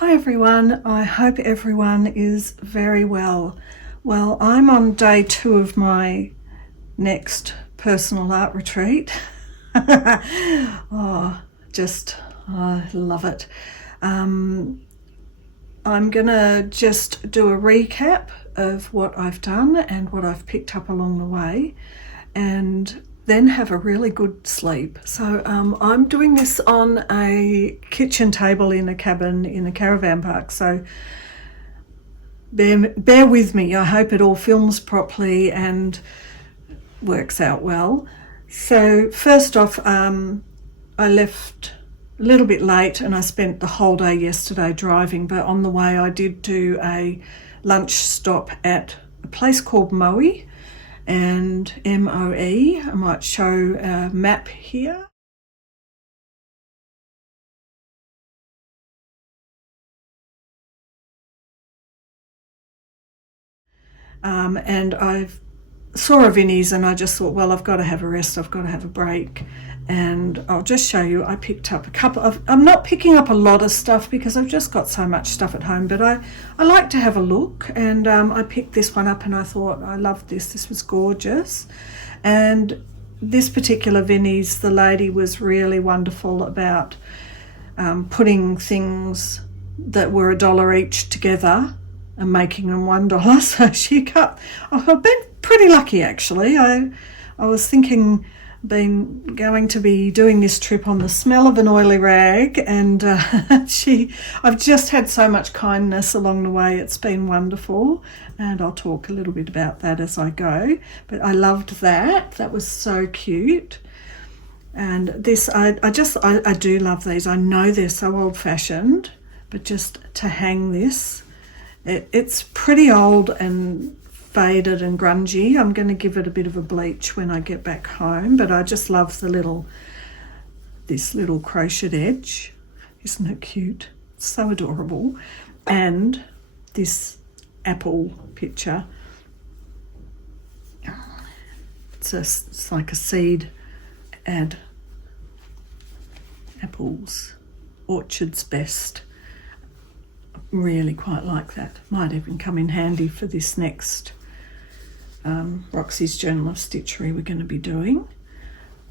Hi everyone, I hope everyone is very well. Well, I'm on day 2 of my next personal art retreat. Oh, I love it. I'm gonna just do a recap of what I've done and what I've picked up along the way, and then have a really good sleep. So I'm doing this on a kitchen table in a cabin in a caravan park. So bear with me. I hope it all films properly and works out well. So first off, I left a little bit late and I spent the whole day yesterday driving, but on the way I did do a lunch stop at a place called Moe, and MOE. I might show a map here. And I saw a Vinnie's and I just thought, well, I've got to have a rest, I've got to have a break. And I'll just show you, I picked up a couple of, I'm not picking up a lot of stuff because I've just got so much stuff at home, but I like to have a look, and I picked this one up and I thought, I loved this was gorgeous. And this particular Vinnie's, the lady was really wonderful about putting things that were $1 each together and making them $1. So she cut. I've been pretty lucky actually. I was thinking going to be doing this trip on the smell of an oily rag, and I've just had so much kindness along the way. It's been wonderful, and I'll talk a little bit about that as I go. But I loved that was so cute. And this, I do love these. I know they're so old-fashioned, but just to hang this, it's pretty old and faded and grungy. I'm going to give it a bit of a bleach when I get back home, but I just love this little crochet edge. Isn't it cute? It's so adorable. And this apple picture. It's like a seed ad. Apples, orchard's best. Really quite like that. Might even come in handy for this next Roxy's Journal of Stitchery we're going to be doing.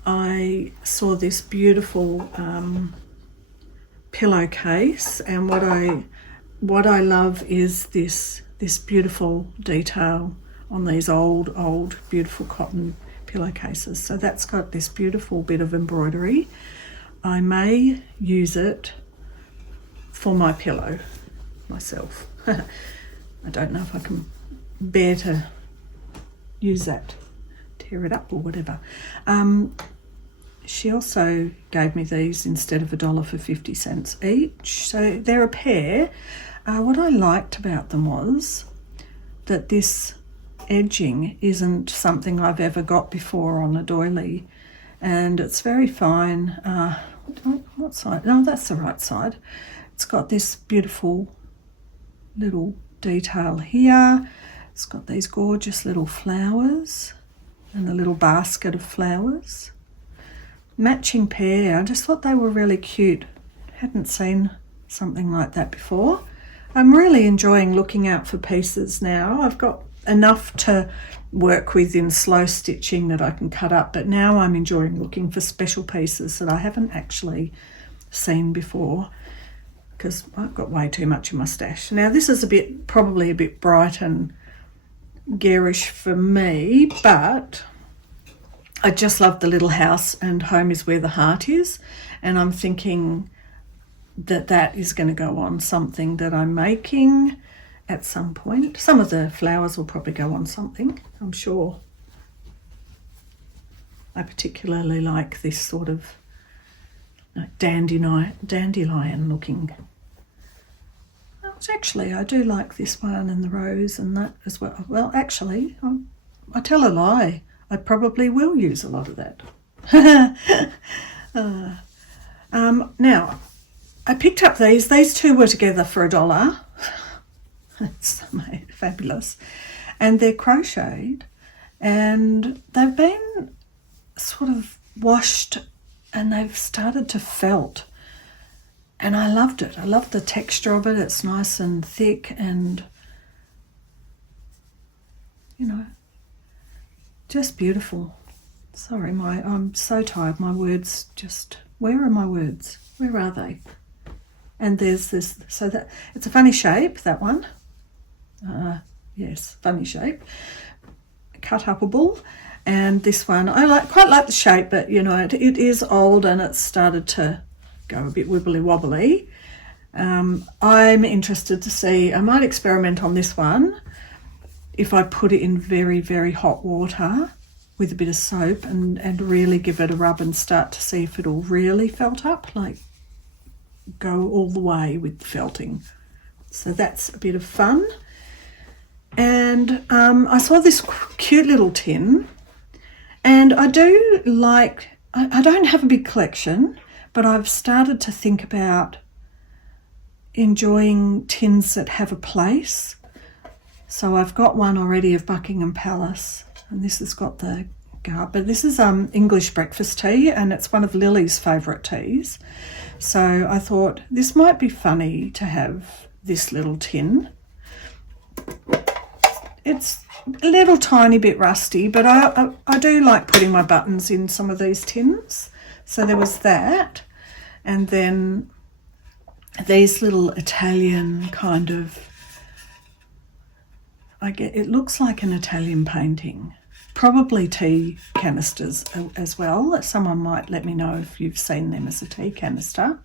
I saw this beautiful pillowcase, and what I love is this beautiful detail on these old beautiful cotton pillowcases. So that's got this beautiful bit of embroidery. I may use it for my pillow myself. I don't know if I can bear to use that, tear it up or whatever. She also gave me these instead of $1 for 50 cents each. So they're a pair. What I liked about them was that this edging isn't something I've ever got before on a doily, and it's very fine. What side? No, that's the right side. It's got this beautiful little detail here. It's got these gorgeous little flowers and a little basket of flowers. Matching pair. I just thought they were really cute. Hadn't seen something like that before. I'm really enjoying looking out for pieces now. I've got enough to work with in slow stitching that I can cut up, but now I'm enjoying looking for special pieces that I haven't actually seen before, because I've got way too much in my stash. Now this is probably a bit bright and garish for me, but I just love the little house, and home is where the heart is, and I'm thinking that is going to go on something that I'm making at some point. Some of the flowers will probably go on something, I'm sure. I particularly like this sort of dandelion looking. Actually, I do like this one and the rose and that as well. Well, actually, I tell a lie. I probably will use a lot of that. Now, I picked up these. These two were together for $1. It's fabulous. And they're crocheted, and they've been sort of washed and they've started to felt. And I loved it. I loved the texture of it. It's nice and thick and, you know, just beautiful. Sorry, I'm so tired. My words just, where are my words? Where are they? And there's this, so that, it's a funny shape, that one. Yes, funny shape. Cut upable. And this one, I quite like the shape, but you know, it is old and it's started to go a bit wibbly wobbly. I'm interested to see, I might experiment on this one if I put it in very, very hot water with a bit of soap and really give it a rub and start to see if it'll really felt up, like go all the way with the felting. So that's a bit of fun. And I saw this cute little tin, and I do like, I don't have a big collection, but I've started to think about enjoying tins that have a place. So I've got one already of Buckingham Palace, and this has got the garb, but this is English breakfast tea, and it's one of Lily's favourite teas. So I thought this might be funny to have this little tin. It's a little tiny bit rusty, but I do like putting my buttons in some of these tins. So there was that, and then these little Italian kind of, it looks like an Italian painting. Probably tea canisters as well. Someone might let me know if you've seen them as a tea canister.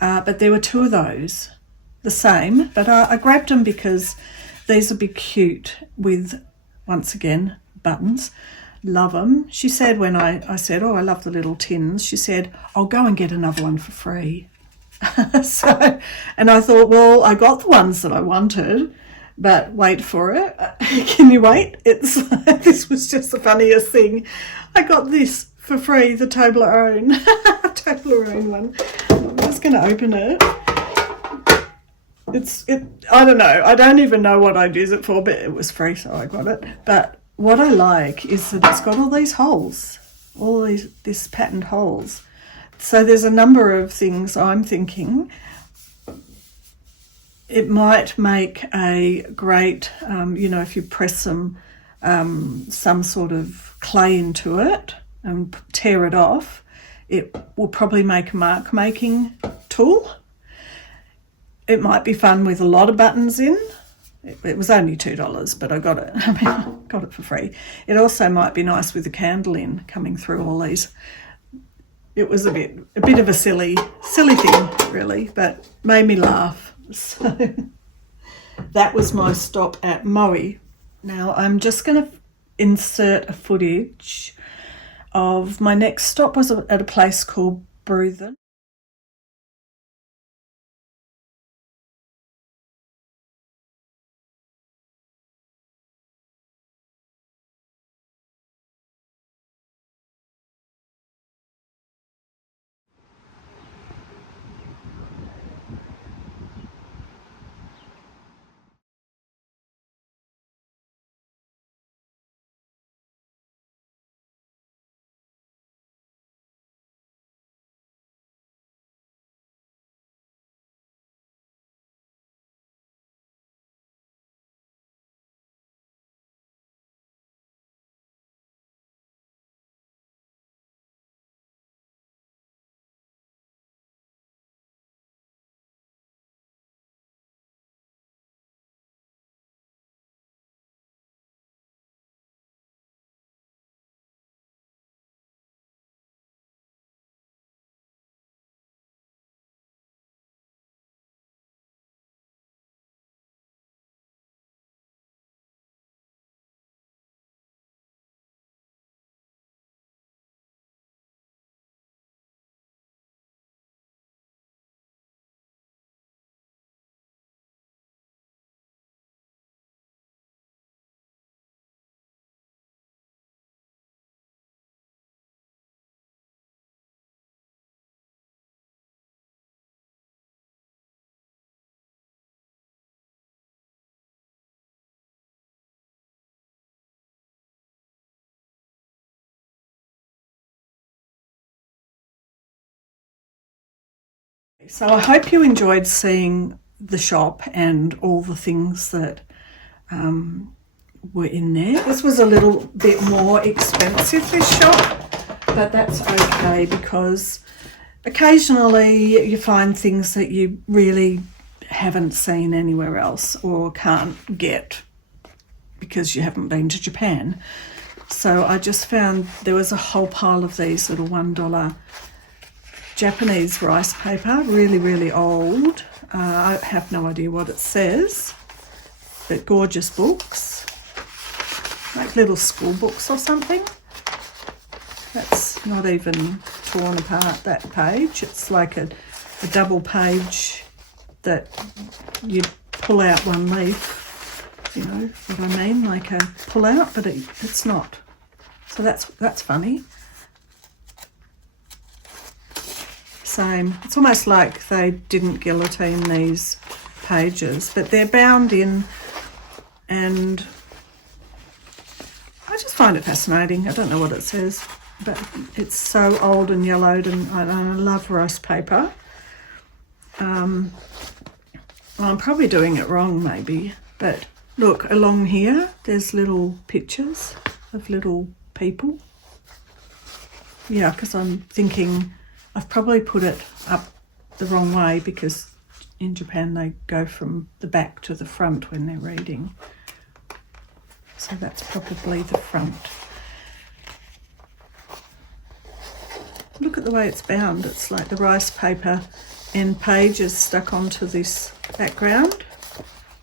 But there were two of those, the same, but I grabbed them because these would be cute with, once again, buttons. Love them. She said when I said, oh, I love the little tins, she said, I'll go and get another one for free. So, and I thought, well, I got the ones that I wanted, but wait for it. Can you wait? This was just the funniest thing. I got this for free, the Toblerone. Toblerone one. I'm just going to open it. I don't know. I don't even know what I'd use it for, but it was free, so I got it. But what I like is that it's got all these holes, this patterned holes. So there's a number of things I'm thinking. It might make a great, if you press some sort of clay into it and tear it off, it will probably make a mark making tool. It might be fun with a lot of buttons in. It was only $2, but I got it. I got it for free. It also might be nice with a candle in coming through all these. It was a bit of a silly thing, really, but made me laugh. So that was my stop at Moe. Now I'm just going to insert a footage of my next stop was at a place called Bruthen. So I hope you enjoyed seeing the shop and all the things that were in there. This was a little bit more expensive, this shop, but that's okay because occasionally you find things that you really haven't seen anywhere else or can't get because you haven't been to Japan. So I just found there was a whole pile of these little $1 Japanese rice paper, really, really old. I have no idea what it says, but gorgeous books, like little school books or something. That's not even torn apart, that page. It's like a double page that you pull out one leaf, you know what I mean, like a pull out, but it's not. So that's funny. Same. It's almost like they didn't guillotine these pages, but they're bound in, and I just find it fascinating. I don't know what it says, but it's so old and yellowed, and I love rice paper. I'm probably doing it wrong maybe, but look, along here there's little pictures of little people. Yeah, because I'm thinking I've probably put it up the wrong way because in Japan they go from the back to the front when they're reading. So that's probably the front. Look at the way it's bound. It's like the rice paper and pages stuck onto this background.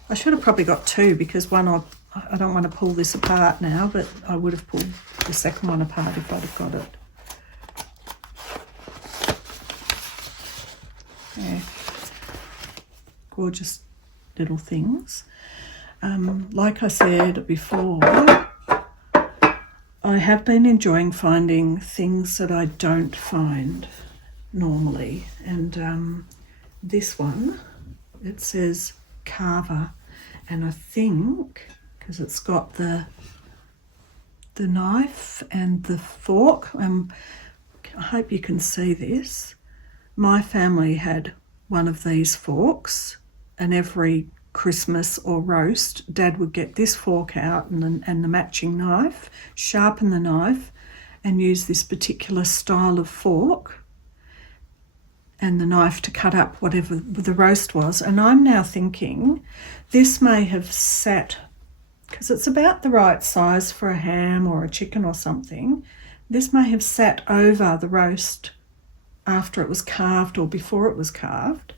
I should have probably got two because one I don't want to pull this apart now, but I would have pulled the second one apart if I'd have got it. Yeah. Gorgeous little things. Like I said before, I have been enjoying finding things that I don't find normally, and this one, it says carver, and I think because it's got the knife and the fork, I hope you can see this. My family had one of these forks, and every Christmas or roast, Dad would get this fork out and the matching knife, sharpen the knife and use this particular style of fork and the knife to cut up whatever the roast was. And I'm now thinking this may have sat, because it's about the right size for a ham or a chicken or something, this may have sat over the roast after it was carved or before it was carved.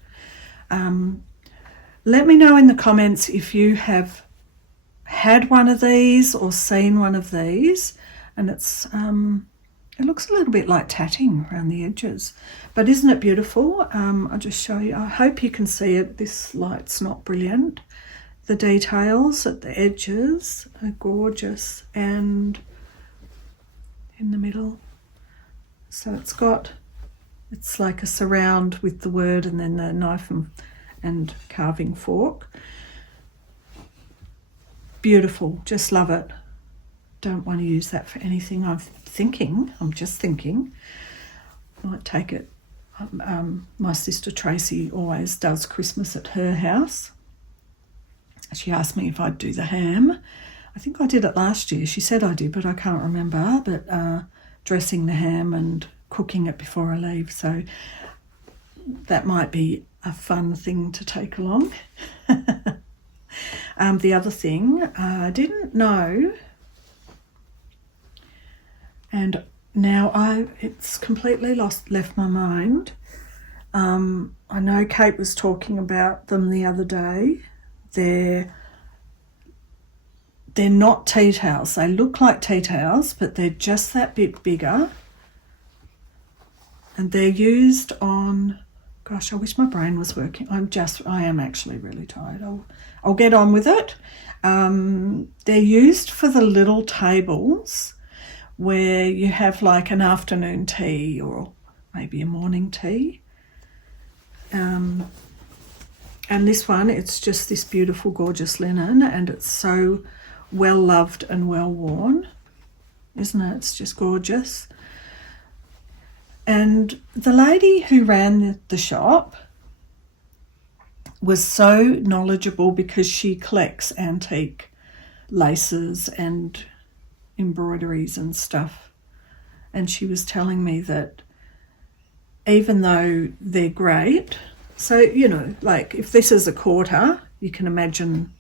Let me know in the comments if you have had one of these or seen one of these, and it looks a little bit like tatting around the edges, but isn't it beautiful? I'll just show you. I hope you can see it. This light's not brilliant. The details at the edges are gorgeous, and in the middle, so it's like a surround with the word and then the knife and carving fork. Beautiful, just love it. Don't want to use that for anything. I'm just thinking, might take it. My sister Tracy always does Christmas at her house. She asked me if I'd do the ham. I think I did it last year. She said I did, but I can't remember. But dressing the ham and cooking it before I leave. So that might be a fun thing to take along. The other thing I didn't know, and now it's completely left my mind. I know Kate was talking about them the other day. They're not tea towels. They look like tea towels, but they're just that bit bigger. And they're used on, gosh, I wish my brain was working. I am actually really tired. I'll get on with it. They're used for the little tables where you have like an afternoon tea or maybe a morning tea. And this one, it's just this beautiful, gorgeous linen, and it's so well loved and well worn, isn't it? It's just gorgeous. And the lady who ran the shop, was so knowledgeable because she collects antique laces and embroideries and stuff. And she was telling me that even though they're great, so, you know, like if this is a quarter, you can imagine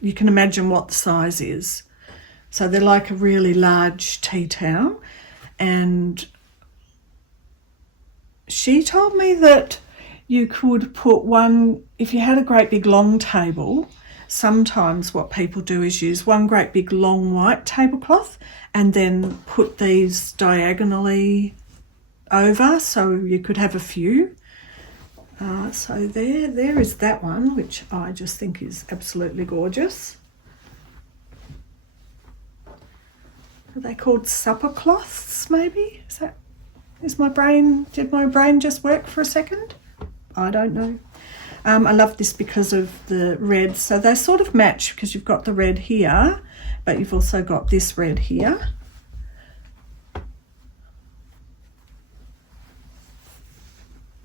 what the size is. So they're like a really large tea towel. And she told me that you could put one, if you had a great big long table, sometimes what people do is use one great big long white tablecloth and then put these diagonally over, so you could have a few. So there is that one, which I just think is absolutely gorgeous. Are they called supper cloths, maybe? Did my brain just work for a second? I don't know. I love this because of the red. So they sort of match because you've got the red here, but you've also got this red here.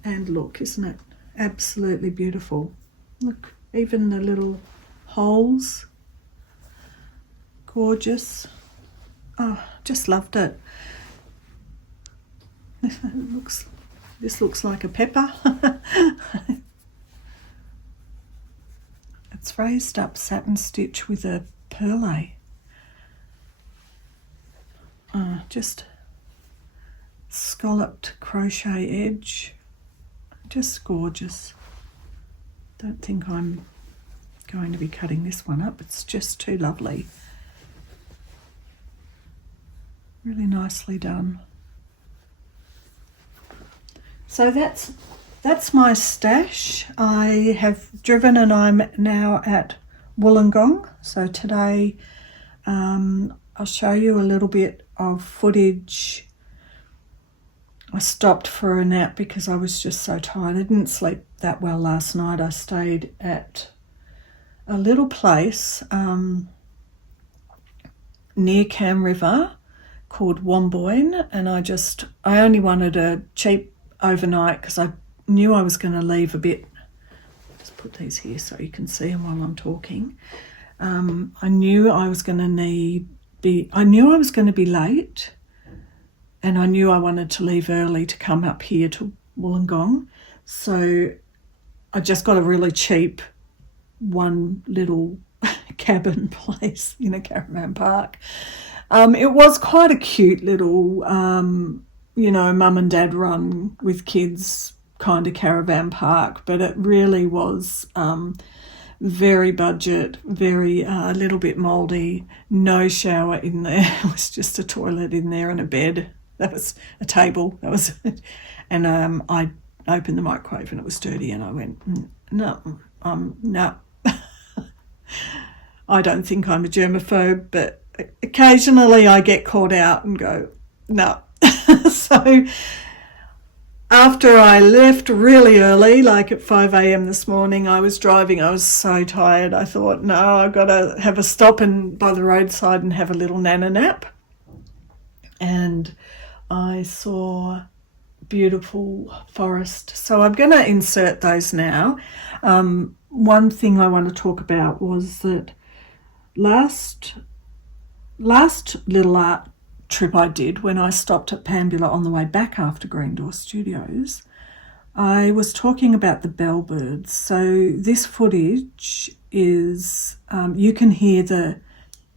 And look, isn't it absolutely beautiful? Look, even the little holes. Gorgeous. Oh, just loved it. This looks like a pepper. It's raised up satin stitch with a perle. Just scalloped crochet edge. Just gorgeous. Don't think I'm going to be cutting this one up. It's just too lovely. Really nicely done. So that's my stash. I have driven and I'm now at Wollongong. So today I'll show you a little bit of footage. I stopped for a nap because I was just so tired. I didn't sleep that well last night. I stayed at a little place near Cam River called Womboyne, and I only wanted a cheap overnight because I knew I was going to leave a bit. Just put these here so you can see them while I'm talking. I knew I was going to be late, and I knew I wanted to leave early to come up here to Wollongong. So I just got a really cheap one little cabin place in a caravan park. It was quite a cute little, mum and dad run with kids kind of caravan park, but it really was very budget, very a little bit mouldy, no shower in there. It was just a toilet in there and a bed. That was a table. That was it. And I opened the microwave and it was dirty, and I went, no. I don't think I'm a germaphobe, but occasionally I get caught out and go, no. So after I left really early, like at 5 a.m. this morning, I was driving. I was so tired. I thought, no, I've got to have a stop by the roadside and have a little nana nap. And I saw beautiful forest. So I'm going to insert those now. One thing I want to talk about was that last little art trip I did, when I stopped at Pambula on the way back after Green Door Studios, I was talking about the bellbirds. So this footage is, you can hear the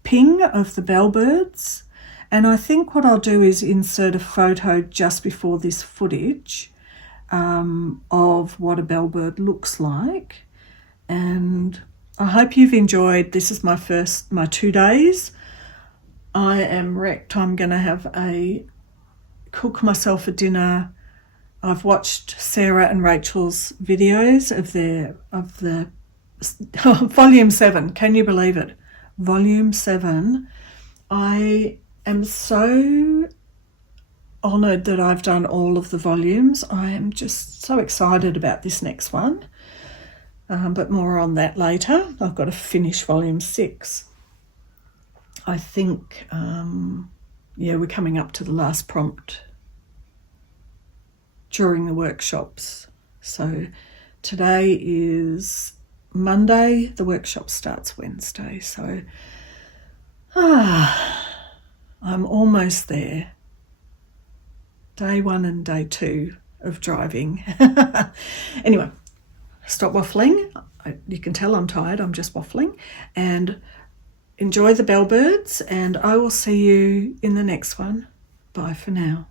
ping of the bellbirds, and I think what I'll do is insert a photo just before this footage of what a bellbird looks like. And I hope you've enjoyed. This is my 2 days. I am wrecked. I'm going to cook myself a dinner. I've watched Sarah and Rachel's videos of the Volume 7. Can you believe it? Volume 7. I am so honoured that I've done all of the volumes. I am just so excited about this next one. But more on that later. I've got to finish Volume 6. I think, we're coming up to the last prompt during the workshops. So Today is Monday. The workshop starts Wednesday. So I'm almost there. Day 1 and day 2 of driving. Anyway, stop waffling. You can tell I'm tired. I'm just waffling. And enjoy the bellbirds, and I will see you in the next one. Bye for now.